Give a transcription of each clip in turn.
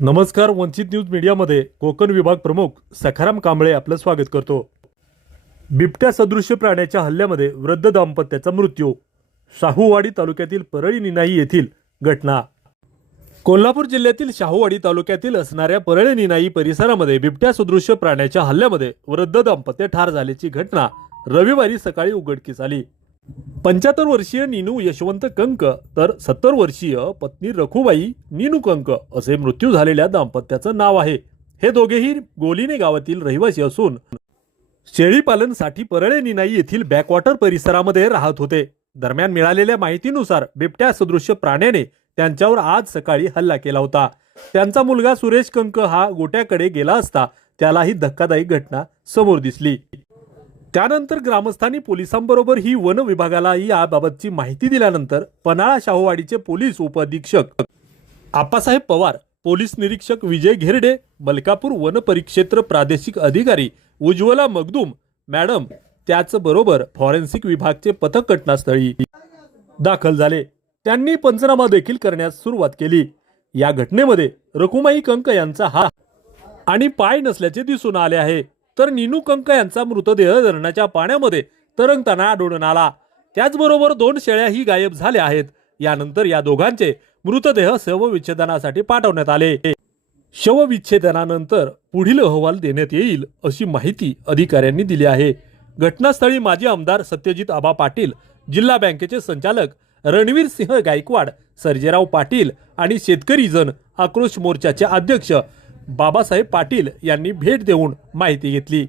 नमस्कार वंचित न्यूज मीडियामध्ये कोकण विभाग प्रमुख सखाराम कांबळे आपलं स्वागत करतो. बिबट्या सदृश्य प्राण्याच्या हल्ल्यामध्ये वृद्ध दाम्पत्याचा मृत्यू. शाहूवाडी तालुक्यातील परळी निनाई येथील घटना. कोल्हापूर जिल्ह्यातील शाहूवाडी तालुक्यातील असणाऱ्या परळी निनाई परिसरामध्ये बिबट्या सदृश्य प्राण्याच्या हल्ल्यामध्ये वृद्ध दाम्पत्य ठार झाल्याची घटना रविवारी सकाळी उघडकीस आली. पंच्याहत्तर वर्षीय नीनू यशवंत कंक तर सत्तर वर्षीय पत्नी रखुबाई नीनू कंक असे मृत्यू झालेल्या दाम्पत्याचं नाव आहे. हे दोघेही गोलीने गावातील रहिवासी असून शेळीपालनसाठी परळे निनाई येथील बॅकवॉटर परिसरामध्ये राहत होते. दरम्यान मिळालेल्या माहितीनुसार बिबट्या सदृश्य प्राण्याने त्यांच्यावर आज सकाळी हल्ला केला होता. त्यांचा मुलगा सुरेश कंक हा गोट्याकडे गेला असता त्यालाही धक्कादायी धक्कादायक घटना समोर दिसली. त्यानंतर ग्रामस्थांनी पोलिसांबरोबर ही वन विभागाला याबाबतची माहिती दिल्यानंतर पन्हाळा शाहूवाडीचे पोलीस उपअधीक्षक आप्पासाहेब पवार पोलीस निरीक्षक विजय घेरडे मलकापूर वन परिक्षेत्र प्रादेशिक अधिकारी उज्ज्वला मगदूम मॅडम त्याचबरोबर फॉरेन्सिक विभागचे पथक घटनास्थळी दाखल झाले. त्यांनी पंचनामा देखील करण्यास सुरुवात केली. या घटनेमध्ये रकुमाई कंक यांचा हात आणि पाय नसल्याचे दिसून आले आहे. तर नीनू कंक यांचा मृतदेह धरणाच्या पाण्यामध्ये तरंगताना आढळून आला. त्याचबरोबर दोन शेळ्याही गायब झाल्या आहेत. यानंतर या दोघांचे मृतदेह शवविच्छेदनासाठी पाठवण्यात आले. शवविच्छेदनानंतर पुढील अहवाल देण्यात येईल अशी माहिती अधिकाऱ्यांनी दिली आहे. घटनास्थळी माजी आमदार सत्यजित आबा पाटील जिल्हा बँकेचे संचालक रणवीर सिंह गायकवाड सर्जेराव पाटील आणि शेतकरी जन आक्रोश मोर्चाचे अध्यक्ष बाबासाहेब पाटील यांनी भेट देऊन माहिती घेतली.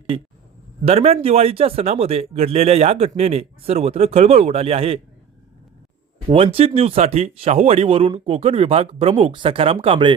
दरम्यान दिवाळीच्या सणामध्ये घडलेल्या या घटनेने सर्वत्र खळबळ उडाली आहे. वंचित न्यूजसाठी शाहूवाडीवरून कोकण विभाग प्रमुख सखाराम कांबळे.